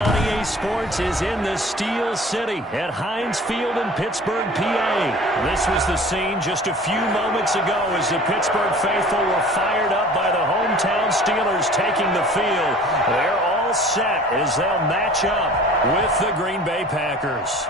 EA Sports is in the Steel City at Heinz Field in Pittsburgh, PA. This was the scene just a few moments ago as the Pittsburgh faithful were fired up by the hometown Steelers taking the field. They're all set as they'll match up with the Green Bay Packers.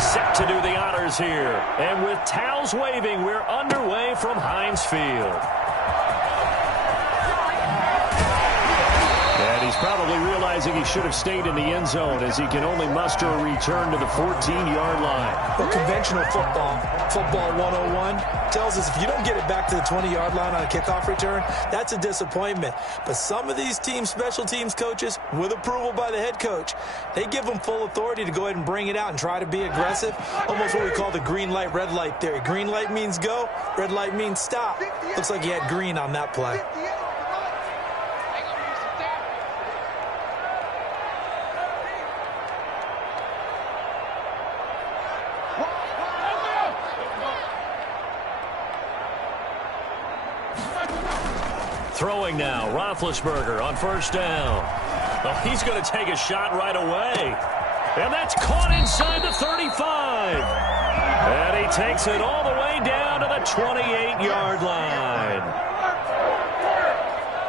Set to do the honors here. And with towels waving, we're underway from Heinz Field. And he's probably realizing he should have stayed in the end zone as he can only muster a return to the 14-yard line. Well, conventional football 101, tells us if you don't get it back to the 20-yard line on a kickoff return, that's a disappointment. But some of these special teams coaches, with approval by the head coach, they give them full authority to go ahead and bring it out and try to be aggressive. Almost what we call the green light, red light theory. Green light means go, red light means stop. Looks like he had green on that play. Throwing now, Roethlisberger on first down. Oh, he's going to take a shot right away. And that's caught inside the 35. And he takes it all the way down to the 28-yard line.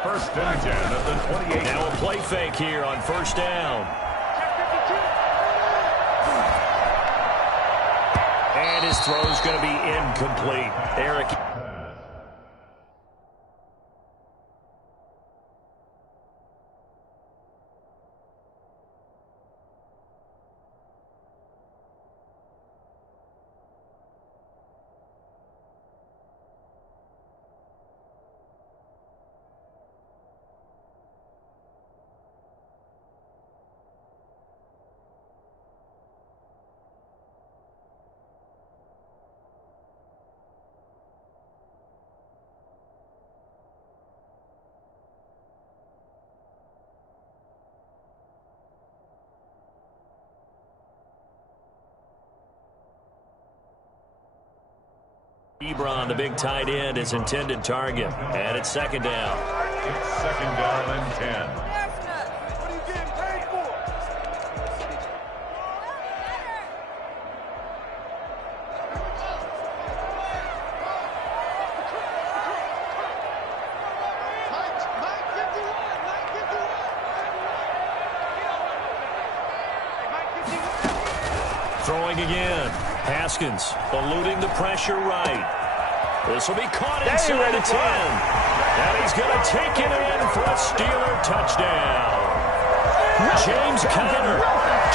First and 10 at the 28. Now a play fake here on first down. And his throw's going to be incomplete. Eric. Ebron, the big tight end, is intended target. And it's second down. It's second down and 10. What are you getting paid for? Throwing again. Haskins eluding the pressure right. This will be caught inside the 10. And he's going to take it in for a Steeler touchdown. James Conner,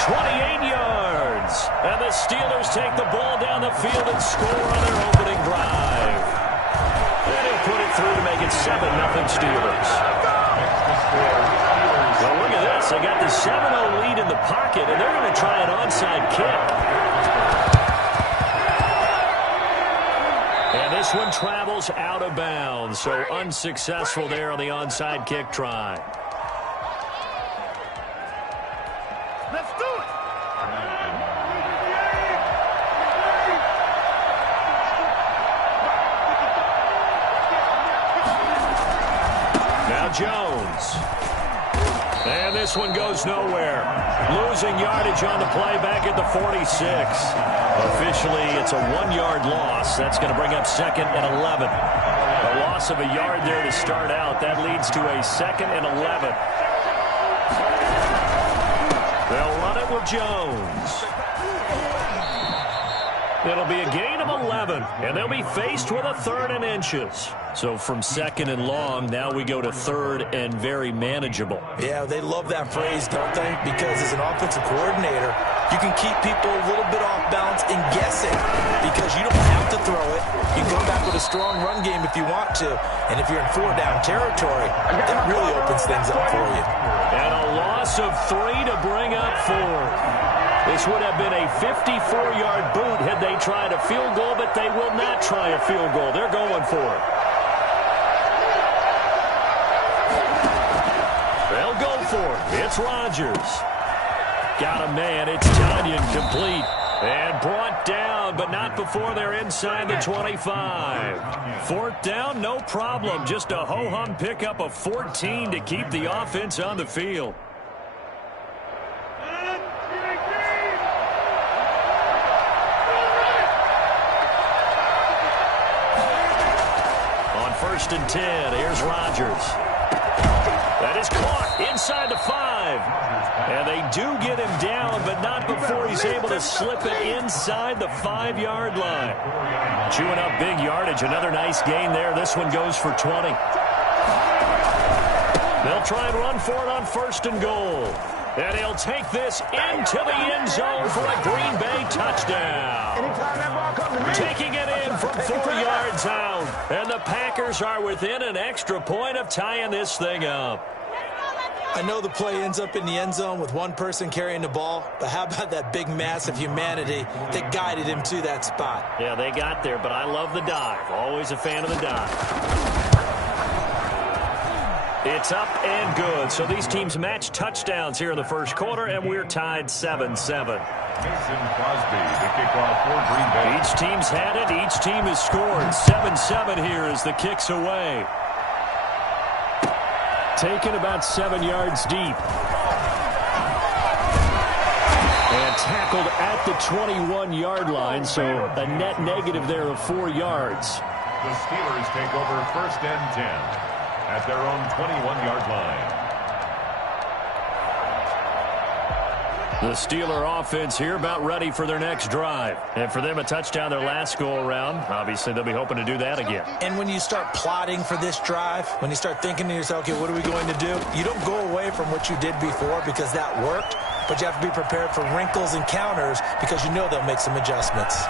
28 yards. And the Steelers take the ball down the field and score on their opening drive. And he'll put it through to make it 7-0 Steelers. Well, look at this. They got the 7-0 lead in the pocket, and they're going to try an onside kick. And this one travels out of bounds, so unsuccessful there on the onside kick try. Let's do it. Now Jones. And this one goes nowhere. Losing yardage on the play back at the 46. Officially, it's a 1-yard loss. That's going to bring up second and 11. A loss of a yard there to start out. That leads to a second and 11. They'll run it with Jones. It'll be a gain of 11, and they'll be faced with a 3rd and inches. So from second and long, now we go to 3rd and very manageable. Yeah, they love that phrase, don't they? Because as an offensive coordinator, you can keep people a little bit off balance and guessing because you don't have to throw it. You can come back with a strong run game if you want to. And if you're in 4-down territory, that really opens things up for you. And a loss of 3 to bring up 4. This would have been a 54-yard boot had they tried a field goal, but they will not try a field goal. They're going for it. for him. It's Rodgers. Got a man. It's Tanyan complete. And brought down, but not before they're inside the 25. 4th down, no problem. Just a ho-hum pickup of 14 to keep the offense on the field. On 1st and 10, here's Rodgers. That is caught inside the 5. And they do get him down, but not before he's able to slip it inside the 5-yard line. Chewing up big yardage. Another nice gain there. This one goes for 20. They'll try and run for it on 1st and goal. And he'll take this into the end zone for a Green Bay touchdown. Taking it in from 4 yards out. And the Packers are within an extra point of tying this thing up. I know the play ends up in the end zone with one person carrying the ball, but how about that big mass of humanity that guided him to that spot? Yeah, they got there, but I love the dive. Always a fan of the dive. It's up and good. So these teams match touchdowns here in the first quarter, and we're tied 7-7. Mason Crosby, the kickoff for Green Bay. Each team's had it. Each team has scored. 7-7 here as the kick's away. Taken about 7 yards deep. And tackled at the 21-yard line, so a net negative there of 4 yards. The Steelers take over 1st and 10 at their own 21-yard line. The Steeler offense here about ready for their next drive. And for them, a touchdown their last go-around. Obviously, they'll be hoping to do that again. And when you start plotting for this drive, when you start thinking to yourself, okay, what are we going to do? You don't go away from what you did before because that worked, but you have to be prepared for wrinkles and counters because you know they'll make some adjustments.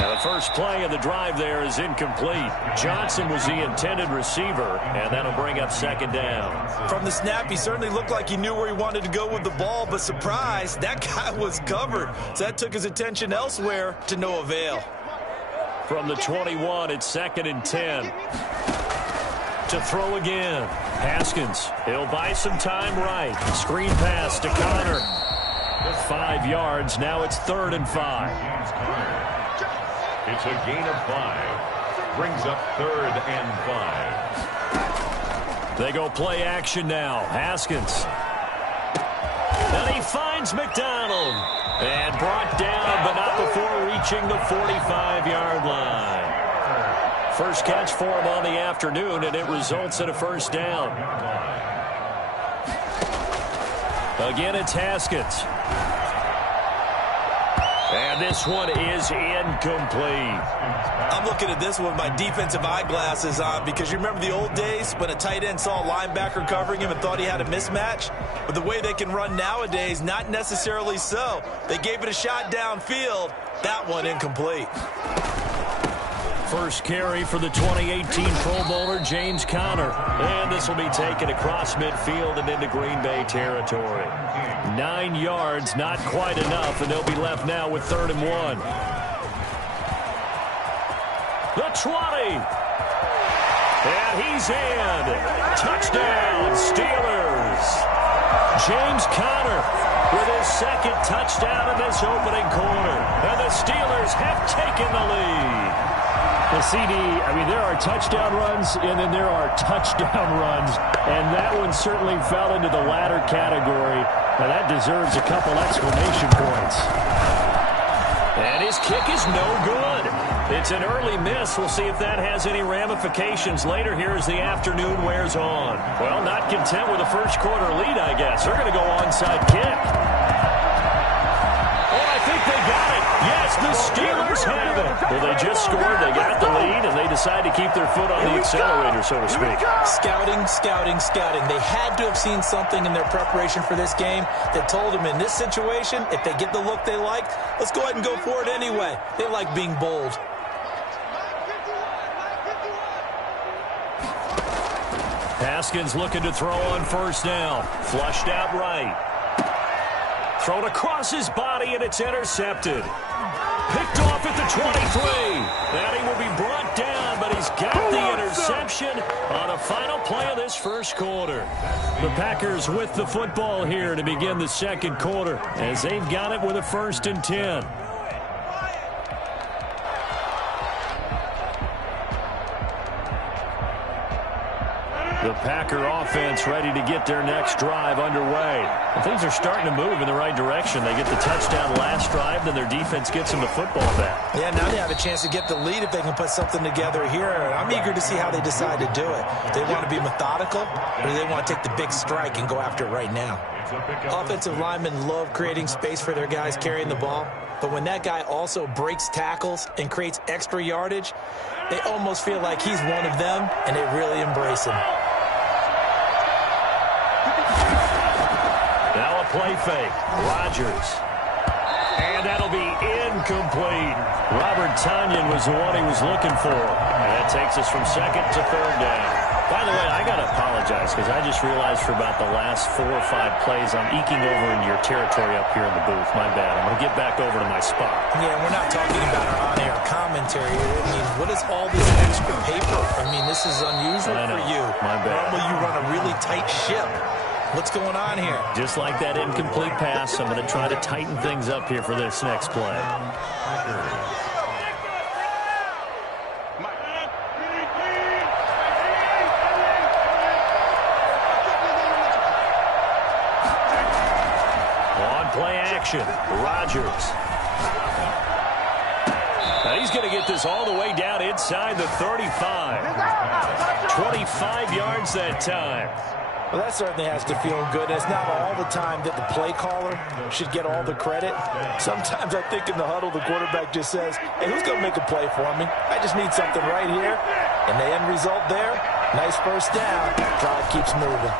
Now the first play of the drive there is incomplete. Johnson was the intended receiver, and that'll bring up 2nd down. From the snap, he certainly looked like he knew where he wanted to go with the ball, but surprise, that guy was covered. So that took his attention elsewhere to no avail. From the 21, it's 2nd and 10. To throw again. Haskins, he'll buy some time right. Screen pass to Connor. 5 yards, now it's 3rd and 5. It's a gain of 5. Brings up 3rd and 5. They go play action now. Haskins. And he finds McDonald. And brought down, but not before reaching the 45-yard line. First catch for him on the afternoon, and it results in a 1st down. Again, it's Haskins. And this one is incomplete. I'm looking at this one with my defensive eyeglasses on because you remember the old days when a tight end saw a linebacker covering him and thought he had a mismatch? But the way they can run nowadays, not necessarily so. They gave it a shot downfield. That one incomplete. First carry for the 2018 Pro Bowler, James Conner. And this will be taken across midfield and into Green Bay territory. 9 yards, not quite enough, and they'll be left now with 3rd and 1. The 20. And he's in. Touchdown, Steelers. James Conner with his 2nd touchdown in this opening quarter. And the Steelers have taken the lead. The CD, I mean, there are touchdown runs, and then there are touchdown runs, and that one certainly fell into the latter category. Now, that deserves a couple exclamation points. And his kick is no good. It's an early miss. We'll see if that has any ramifications later here as the afternoon wears on. Well, not content with a first quarter lead, I guess. They're going to go onside kick. Oh, I think they got it. Yes, the Steelers have it. Well, they just scored. They got the lead, and they decide to keep their foot on the accelerator, so to speak. Scouting, scouting, scouting. They had to have seen something in their preparation for this game that told them in this situation, if they get the look they like, let's go ahead and go for it anyway. They like being bold. Haskins looking to throw on 1st down. Flushed out right. Thrown across his body, and it's intercepted. Picked off at the 23. And he will be brought down, but he's got the interception on the final play of this first quarter. The Packers with the football here to begin the second quarter as they've got it with a 1st and 10. The Packer offense ready to get their next drive underway. And things are starting to move in the right direction. They get the touchdown last drive, then their defense gets them the football back. Yeah, now they have a chance to get the lead if they can put something together here. I'm eager to see how they decide to do it. Do they want to be methodical, or do they want to take the big strike and go after it right now? Offensive linemen love creating space for their guys carrying the ball. But when that guy also breaks tackles and creates extra yardage, they almost feel like he's one of them, and they really embrace him. Now a play fake. Rodgers. And that'll be incomplete. Robert Tonyan was the one he was looking for. And that takes us from 2nd to 3rd down. By the way, I got to apologize because I just realized for about the last 4 or 5 plays I'm eking over into your territory up here in the booth. My bad. I'm going to get back over to my spot. Yeah, we're not talking about our on-air commentary. I mean, what is all this extra paper? I mean, this is unusual for you. My bad. Normally you run a really tight ship. What's going on here? Just like that incomplete pass, I'm going to try to tighten things up here for this next play. On play action, Rodgers. Now he's going to get this all the way down inside the 35. 25 yards that time. Well, that certainly has to feel good. It's not all the time that the play caller should get all the credit. Sometimes I think in the huddle, the quarterback just says, hey, who's going to make a play for me? I just need something right here. And the end result there, nice first down. Drive keeps moving.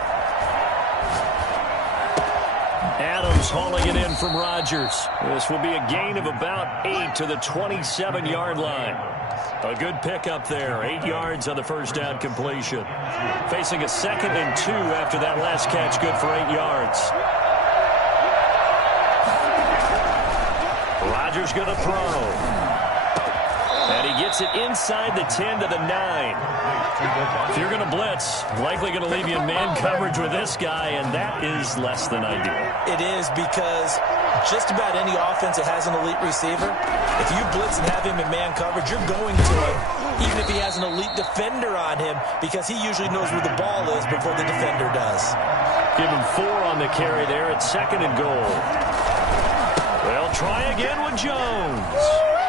Adams hauling it in from Rodgers. This will be a gain of about 8 to the 27-yard line. A good pickup there. 8 yards on the first down completion. Facing a 2nd and 2 after that last catch. Good for 8 yards. Rodgers going to throw. And he gets it inside the 10 to the 9. If you're going to blitz, likely going to leave you in man coverage with this guy, and that is less than ideal. It is, because just about any offense that has an elite receiver, if you blitz and have him in man coverage, you're going to him, even if he has an elite defender on him, because he usually knows where the ball is before the defender does. Give him 4 on the carry there at 2nd and goal. They'll try again with Jones.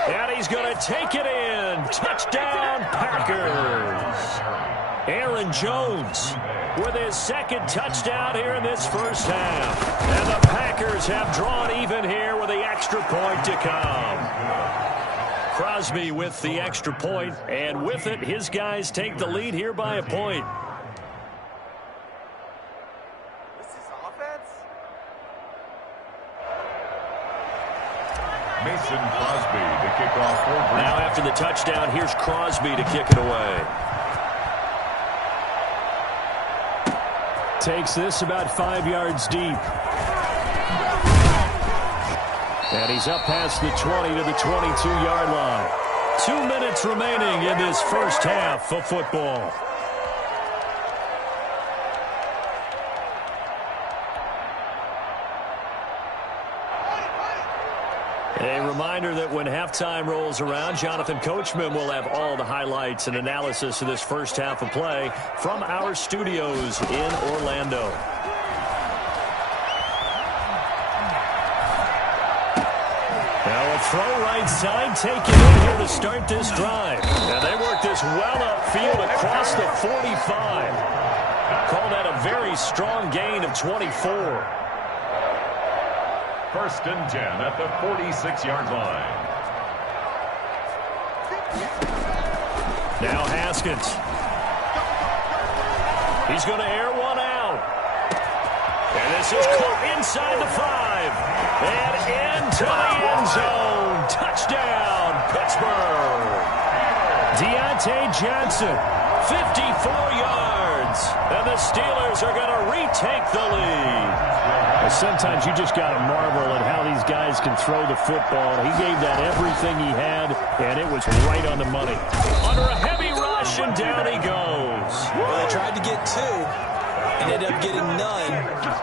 And he's going to take it in. Touchdown, Packers. Aaron Jones with his 2nd touchdown here in this first half. And the Packers have drawn even here with the extra point to come. Crosby with the extra point, and with it, his guys take the lead here by a point. Mason Crosby to kick off for Green. Now after the touchdown, here's Crosby to kick it away. Takes this about 5 yards deep. And he's up past the 20 to the 22-yard line. 2 minutes remaining in this first half of football. A reminder that when halftime rolls around, Jonathan Coachman will have all the highlights and analysis of this first half of play from our studios in Orlando. Now a throw right side taken in here to start this drive. And they work this well upfield across the 45. Call that a very strong gain of 24. 1st and 10 at the 46-yard line. Now Haskins. He's going to air one out. And this is caught inside the 5. And into the end zone. Touchdown, Pittsburgh. Deontay Johnson, 54 yards. And the Steelers are going to retake the lead. Sometimes you just got to marvel at how these guys can throw the football. He gave that everything he had, and it was right on the money. Under a heavy rush, completion. Down he goes. Well, they tried to get 2 and ended up getting none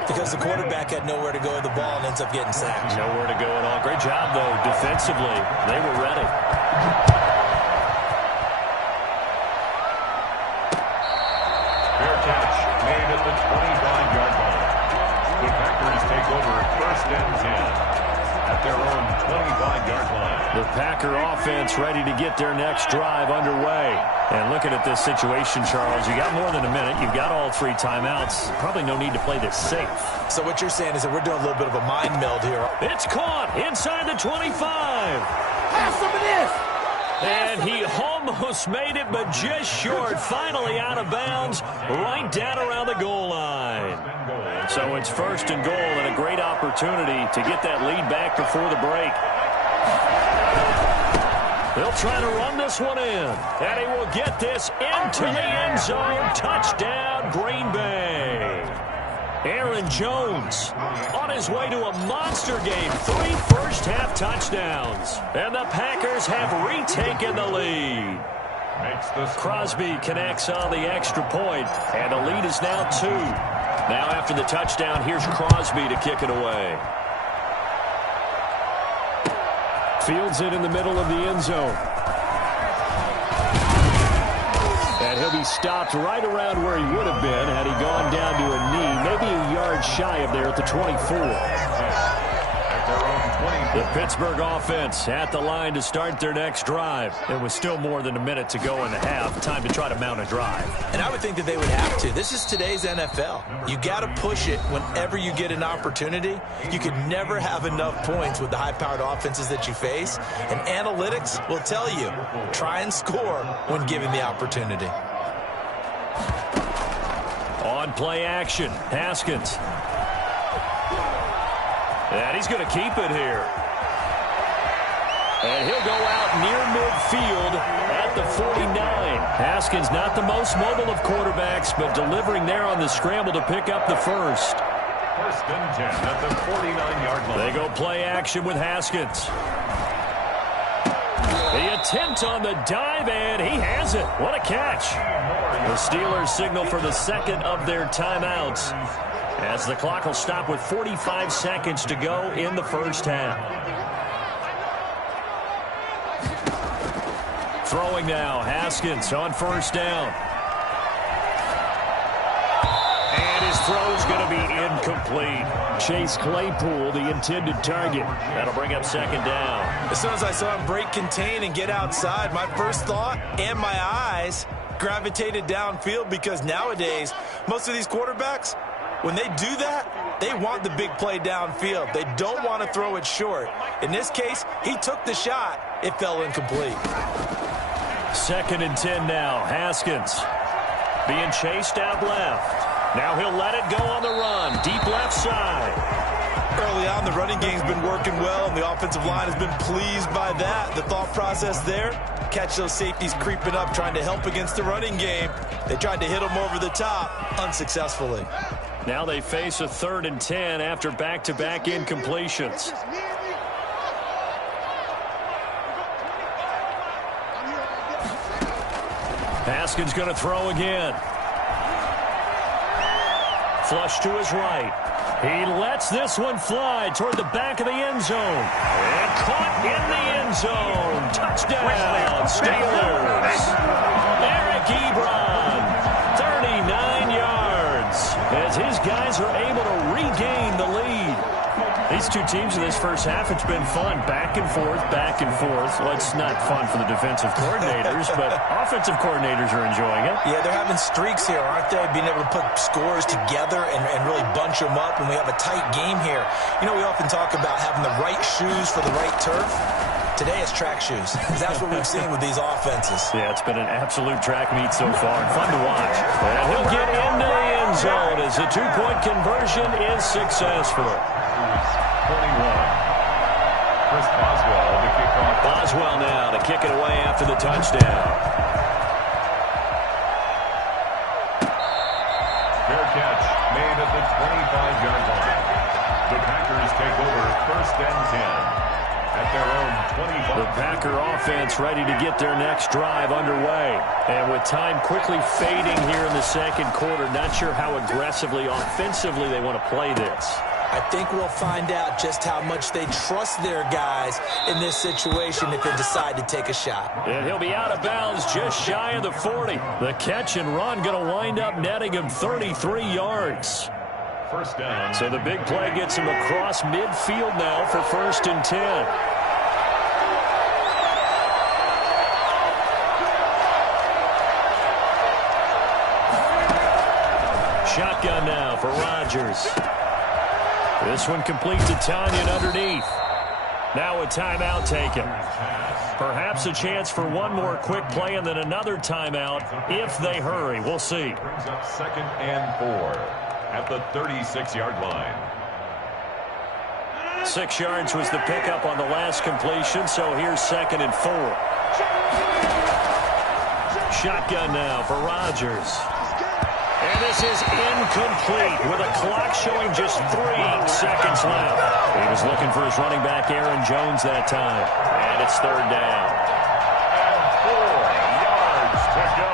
because the quarterback had nowhere to go with the ball and ends up getting sacked. Nowhere to go at all. Great job, though, defensively. They were ready. Fair catch made at the 25-yard line. The Packers take over 1st and 10 at their own 25-yard line. The Packer offense ready to get their next drive underway. And looking at this situation, Charles, you got more than a minute. You've got all 3 timeouts. Probably no need to play this safe. So what you're saying is that we're doing a little bit of a mind meld here. It's caught inside the 25. Have some of this. And he almost made it, but just short. Finally out of bounds, right down around the goal line. So it's 1st and goal, and a great opportunity to get that lead back before the break. They'll try to run this one in, and he will get this into the end zone. Touchdown, Green Bay. Aaron Jones on his way to a monster game. 3 first-half touchdowns. And the Packers have retaken the lead. Crosby connects on the extra point, and the lead is now 2. Now after the touchdown, here's Crosby to kick it away. Fields it in the middle of the end zone. And he'll be stopped right around where he would have been had he gone down to a knee, maybe a yard shy of there at the 24. The Pittsburgh offense at the line to start their next drive. It was still more than a minute to go in the half. Time to try to mount a drive. And I would think that they would have to. This is today's NFL. You got to push it whenever you get an opportunity. You could never have enough points with the high-powered offenses that you face. And analytics will tell you, try and score when given the opportunity. On play action, Haskins. And he's going to keep it here. And he'll go out near midfield at the 49. Haskins not the most mobile of quarterbacks, but delivering there on the scramble to pick up the first. 1st and 10 at the 49-yard line. They go play action with Haskins. The attempt on the dive, and he has it. What a catch. The Steelers signal for the 2nd of their timeouts, as the clock will stop with 45 seconds to go in the first half. Throwing now, Haskins on 1st down. And his throw's going to be incomplete. Chase Claypool, the intended target. That'll bring up 2nd down. As soon as I saw him break contain and get outside, my first thought and my eyes gravitated downfield, because nowadays, most of these quarterbacks, when they do that, they want the big play downfield. They don't want to throw it short. In this case, he took the shot. It fell incomplete. 2nd and 10 now. Haskins being chased out left. Now he'll let it go on the run. Deep left side. Early on, the running game's been working well, and the offensive line has been pleased by that. The thought process there, catch those safeties creeping up, trying to help against the running game. They tried to hit them over the top, unsuccessfully. Now they face a 3rd and 10 after back-to-back incompletions. Haskins going to throw again. Flush to his right. He lets this one fly toward the back of the end zone. And caught in the end zone. Touchdown, Steelers. Eric Ebron, 39 yards, as his guys are able to regain the lead. These two teams in this first half, it's been fun. Back and forth, back and forth. Well, it's not fun for the defensive coordinators, but offensive coordinators are enjoying it. Yeah, they're having streaks here, aren't they? Being able to put scores together and really bunch them up, and we have a tight game here. You know, we often talk about having the right shoes for the right turf. Today it's track shoes. That's what we've seen with these offenses. Yeah, it's been an absolute track meet so far, and fun to watch. And he'll get into the end zone as the two-point conversion is successful. 21. Chris Boswell to kick off. Boswell now to kick it away after the touchdown. Fair catch made at the 25-yard line. The Packers take over 1st and 10 at their own 25. The Packer offense ready to get their next drive underway. And with time quickly fading here in the second quarter, not sure how aggressively, offensively they want to play this. I think we'll find out just how much they trust their guys in this situation if they decide to take a shot. And he'll be out of bounds just shy of the 40. The catch and run going to wind up netting him 33 yards. First down. So the big play gets him across midfield now for 1st and 10. Shotgun now for Rodgers. This one complete to Tanyan underneath. Now a timeout taken. Perhaps a chance for one more quick play and then another timeout if they hurry. We'll see. Brings up 2nd and 4 at the 36-yard line. 6 yards was the pickup on the last completion, so here's 2nd and 4. Shotgun now for Rodgers. And this is incomplete with a clock showing just 3 seconds left. He was looking for his running back, Aaron Jones, that time. And it's 3rd down. And 4 yards to go.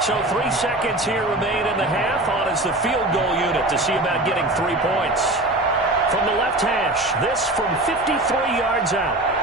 So 3 seconds here remain in the half. On is the field goal unit to see about getting 3 points. From the left hash, this from 53 yards out.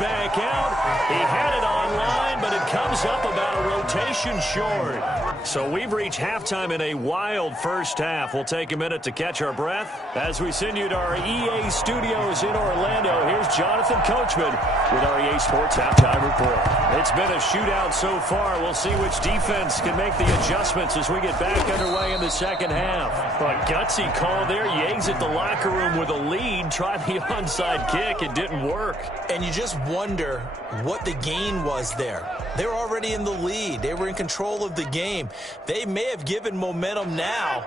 Back out. He had it online, but it comes up about a rotation short. So we've reached halftime in a wild first half. We'll take a minute to catch our breath as we send you to our EA studios in Orlando. Here's Jonathan Coachman with our EA Sports Halftime Report. It's been a shootout so far. We'll see which defense can make the adjustments as we get back underway in the second half. A gutsy call there. Yates at the locker room with a lead. Tried the onside kick. It didn't work. And you just wonder what the gain was there. They were already in the lead. They were in control of the game. They may have given momentum now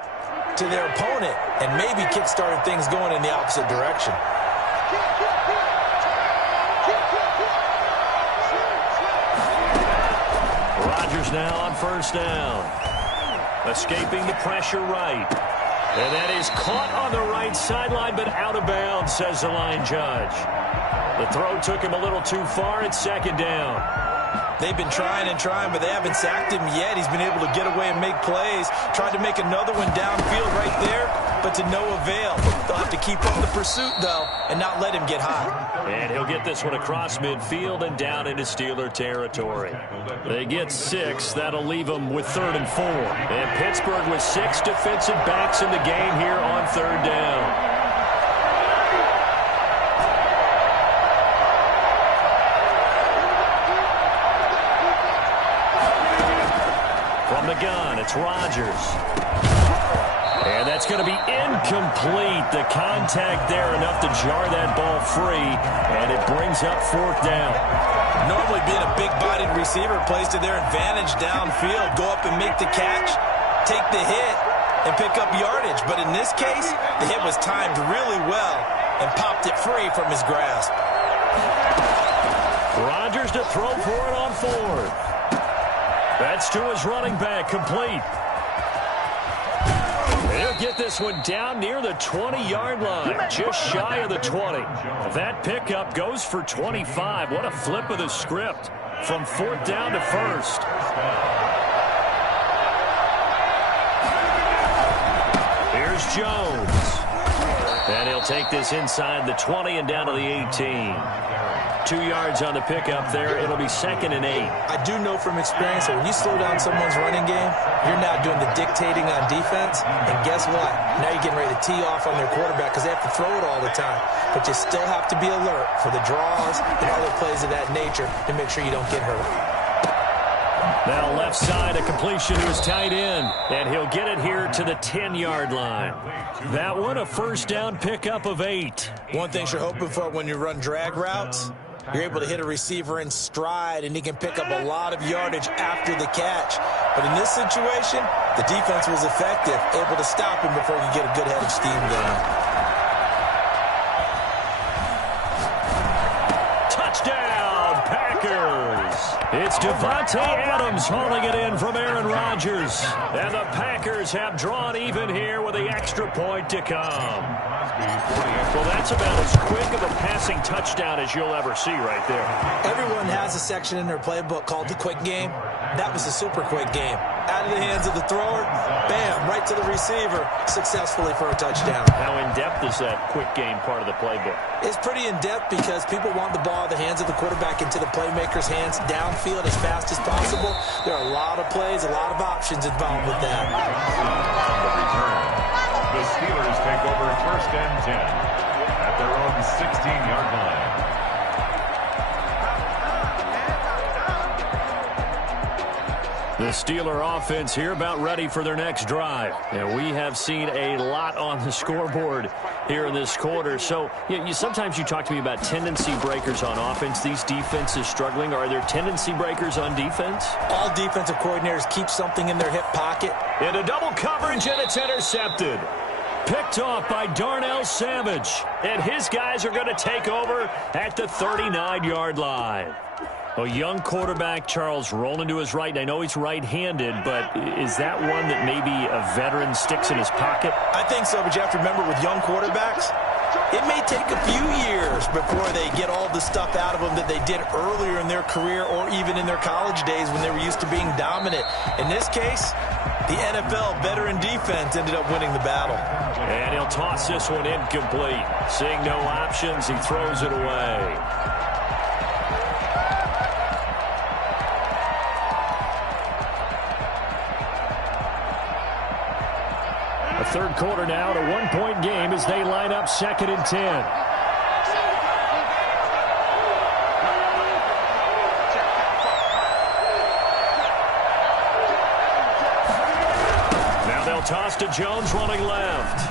to their opponent and maybe kick-started things going in the opposite direction. Rodgers now on 1st down. Escaping the pressure right. And that is caught on the right sideline, but out of bounds, says the line judge. The throw took him a little too far. It's 2nd down. They've been trying and trying, but they haven't sacked him yet. He's been able to get away and make plays. Tried to make another one downfield right there, but to no avail. They'll have to keep up the pursuit, though, and not let him get hot. And he'll get this one across midfield and down into Steeler territory. They get 6. That'll leave them with 3rd and 4. And Pittsburgh with 6 defensive backs in the game here on 3rd down. The gun, it's Rodgers. And that's going to be incomplete. The contact there enough to jar that ball free, and it brings up 4th down. Normally being a big-bodied receiver plays to their advantage downfield. Go up and make the catch, take the hit, and pick up yardage. But in this case, the hit was timed really well and popped it free from his grasp. Rodgers to throw for it on 4th. That's to his running back, complete. He'll get this one down near the 20-yard line, just shy of the 20. That pickup goes for 25. What a flip of the script from 4th down to 1st. Here's Jones. And he'll take this inside the 20 and down to the 18. 2 yards on the pickup there. It'll be 2nd and 8. I do know from experience that when you slow down someone's running game, you're now doing the dictating on defense. And guess what? Now you're getting ready to tee off on their quarterback because they have to throw it all the time. But you still have to be alert for the draws and other plays of that nature to make sure you don't get hurt. Now left side, a completion to his tight end. And he'll get it here to the 10-yard line. That one, a 1st down pickup of 8. One thing you're hoping for when you run drag routes, You're able to hit a receiver in stride, and he can pick up a lot of yardage after the catch. But in this situation, the defense was effective, able to stop him before he could get a good head of steam going. Touchdown, Packers! It's Devontae Adams hauling it in from Aaron Rodgers. And the Packers have drawn even here with the extra point to come. Well, that's about as quick of a passing touchdown as you'll ever see right there. Everyone has a section in their playbook called the quick game. That was a super quick game. Out of the hands of the thrower, bam, right to the receiver, successfully for a touchdown. How in-depth is that quick game part of the playbook? It's pretty in-depth because people want the ball in the hands of the quarterback into the playmaker's hands downfield as fast as possible. There are a lot of plays, a lot of options involved with that. The Steelers take over first and 10 at their own 16-yard line. The Steeler offense here about ready for their next drive. And we have seen a lot on the scoreboard here in this quarter. So sometimes you talk to me about tendency breakers on offense. These defenses struggling. Are there tendency breakers on defense? All defensive coordinators keep something in their hip pocket. Into double coverage, and it's intercepted. Picked off by Darnell Savage. And his guys are going to take over at the 39-yard line. A young quarterback, Charles, rolling to his right. I know he's right-handed, but is that one that maybe a veteran sticks in his pocket? I think so, but you have to remember with young quarterbacks, it may take a few years before they get all the stuff out of them that they did earlier in their career or even in their college days when they were used to being dominant. In this case, the NFL veteran defense ended up winning the battle. And he'll toss this one incomplete. Seeing no options, he throws it away. A third quarter now, a one-point game as they line up 2nd and 10. Now they'll toss to Jones running left.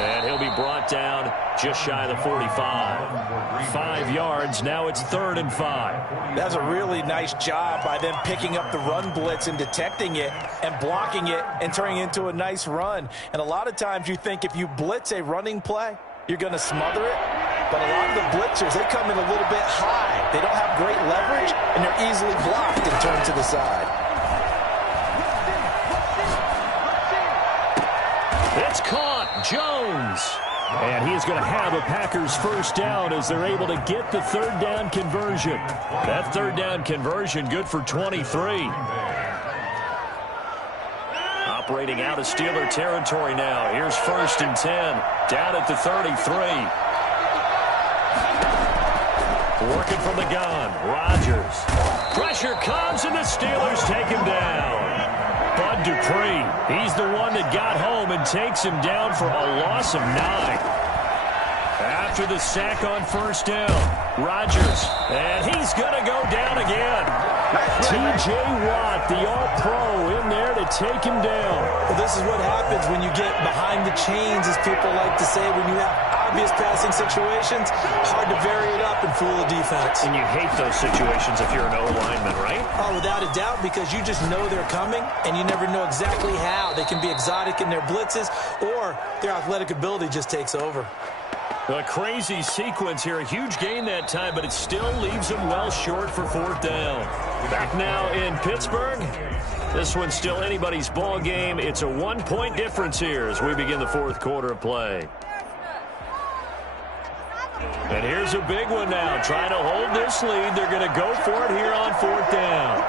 And he'll be brought down just shy of the 45. 5 yards, now it's 3rd and 5. That's a really nice job by them picking up the run blitz and detecting it and blocking it and turning it into a nice run. And a lot of times you think if you blitz a running play, you're going to smother it. But a lot of the blitzers, they come in a little bit high. They don't have great leverage, and they're easily blocked and turned to the side. It's caught. Jones. And he is going to have a Packers first down as they're able to get the third down conversion. That third down conversion good for 23. Operating out of Steeler territory now. Here's 1st and 10. Down at the 33. Working from the gun. Rodgers. Pressure comes, and the Steelers take him down. Bud Dupree, he's the one that got home and takes him down for a loss of 9. After the sack on first down, Rodgers, and he's going to go down again. T.J. Watt, the all-pro, in there to take him down. Well, this is what happens when you get behind the chains, as people like to say, when you have obvious passing situations, hard to vary it up and fool the defense. And you hate those situations if you're an O-lineman, right? Oh, without a doubt, because you just know they're coming, and you never know exactly how. They can be exotic in their blitzes, or their athletic ability just takes over. A crazy sequence here. A huge gain that time, but it still leaves them well short for 4th down. Back now in Pittsburgh. This one's still anybody's ball game. It's a 1-point difference here as we begin the 4th quarter of play. And here's a big one now. Trying to hold this lead. They're going to go for it here on 4th down.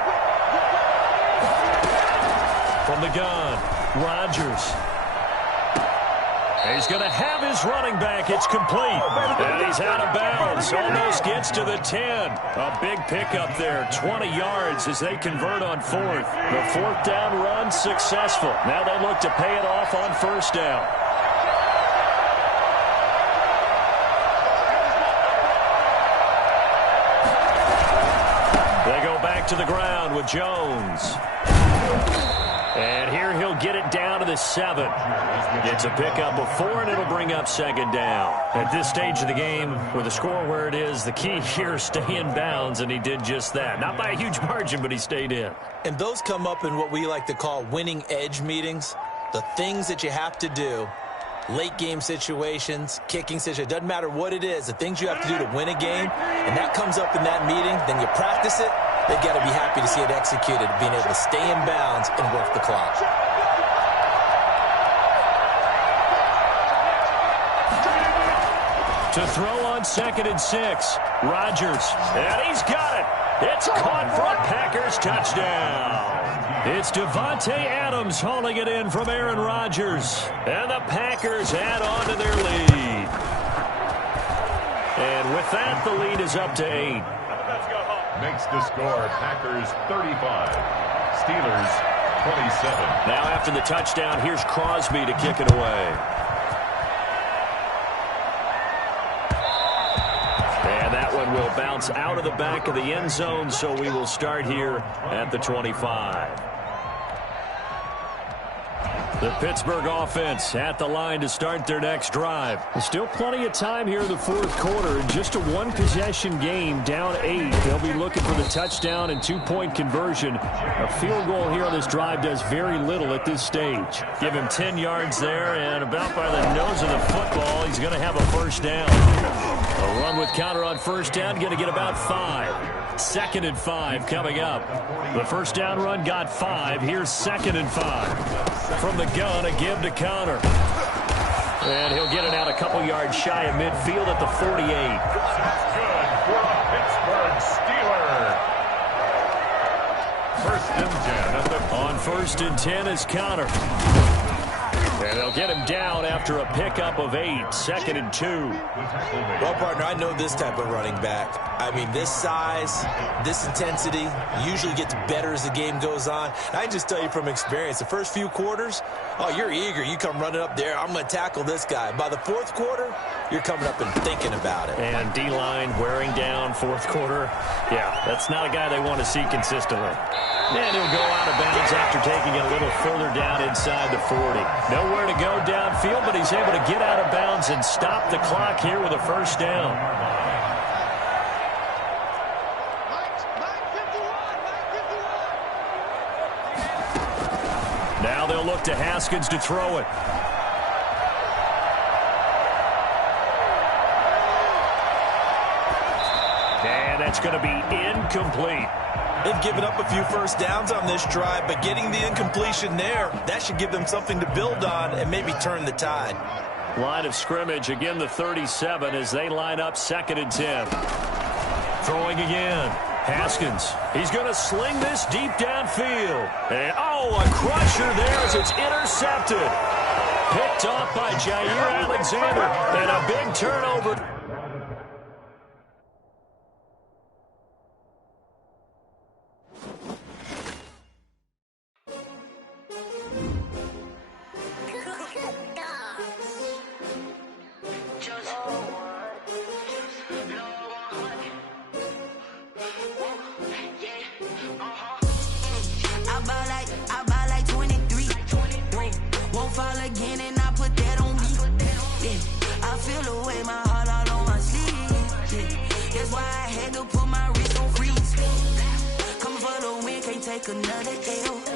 From the gun, Rodgers. He's going to have his running back. It's complete. And he's out of bounds. Almost gets to the 10. A big pickup there. 20 yards as they convert on 4th. The 4th down run successful. Now they look to pay it off on 1st down. They go back to the ground with Jones. And here he'll get it down to the 7. It's a pickup of 4, and it'll bring up second down. At this stage of the game, with the score where it is, the key here is stay in bounds, and he did just that. Not by a huge margin, but he stayed in. And those come up in what we like to call winning edge meetings. The things that you have to do, late game situations, kicking situations, doesn't matter what it is, the things you have to do to win a game, and that comes up in that meeting, then you practice it. They've got to be happy to see it executed, being able to stay in bounds and work the clock. To throw on 2nd and 6, Rodgers, and he's got it. It's caught for a Packers touchdown. It's Devontae Adams hauling it in from Aaron Rodgers, and the Packers add on to their lead. And with that, the lead is up to 8. Makes the score Packers 35, Steelers 27. Now after the touchdown, here's Crosby to kick it away. And that one will bounce out of the back of the end zone, so we will start here at the 25. The Pittsburgh offense at the line to start their next drive. There's still plenty of time here in the fourth quarter. In just a one-possession game, down 8. They'll be looking for the touchdown and 2-point conversion. A field goal here on this drive does very little at this stage. Give him 10 yards there, and about by the nose of the football, he's going to have a first down. A run with counter on first down, going to get about 5. 2nd and 5 coming up. The first down run got 5. Here's 2nd and 5. From the gun, a give to counter. And he'll get it out a couple yards shy of midfield at the 48. Good for the Pittsburgh Steelers. 1st and 10 at the... On 1st and 10 is counter. And they'll get him down after a pickup of 8. 2nd and 2. Well, partner, I know this type of running back. I mean, this size, this intensity usually gets better as the game goes on. And I can just tell you from experience, the first few quarters, oh, you're eager. You come running up there, I'm going to tackle this guy. By the fourth quarter, you're coming up and thinking about it. And D-line wearing down fourth quarter. Yeah, that's not a guy they want to see consistently. And he'll go out of bounds after taking it a little further down inside the 40. Nowhere to go downfield, but he's able to get out of bounds and stop the clock here with a first down. Now they'll look to Haskins to throw it. And that's going to be incomplete. They've given up a few first downs on this drive, but getting the incompletion there, that should give them something to build on and maybe turn the tide. Line of scrimmage, again the 37 as they line up 2nd and 10. Throwing again. Haskins. He's going to sling this deep downfield. And, oh, a crusher there as it's intercepted. Picked off by Jair Alexander. And a big turnover. Another L.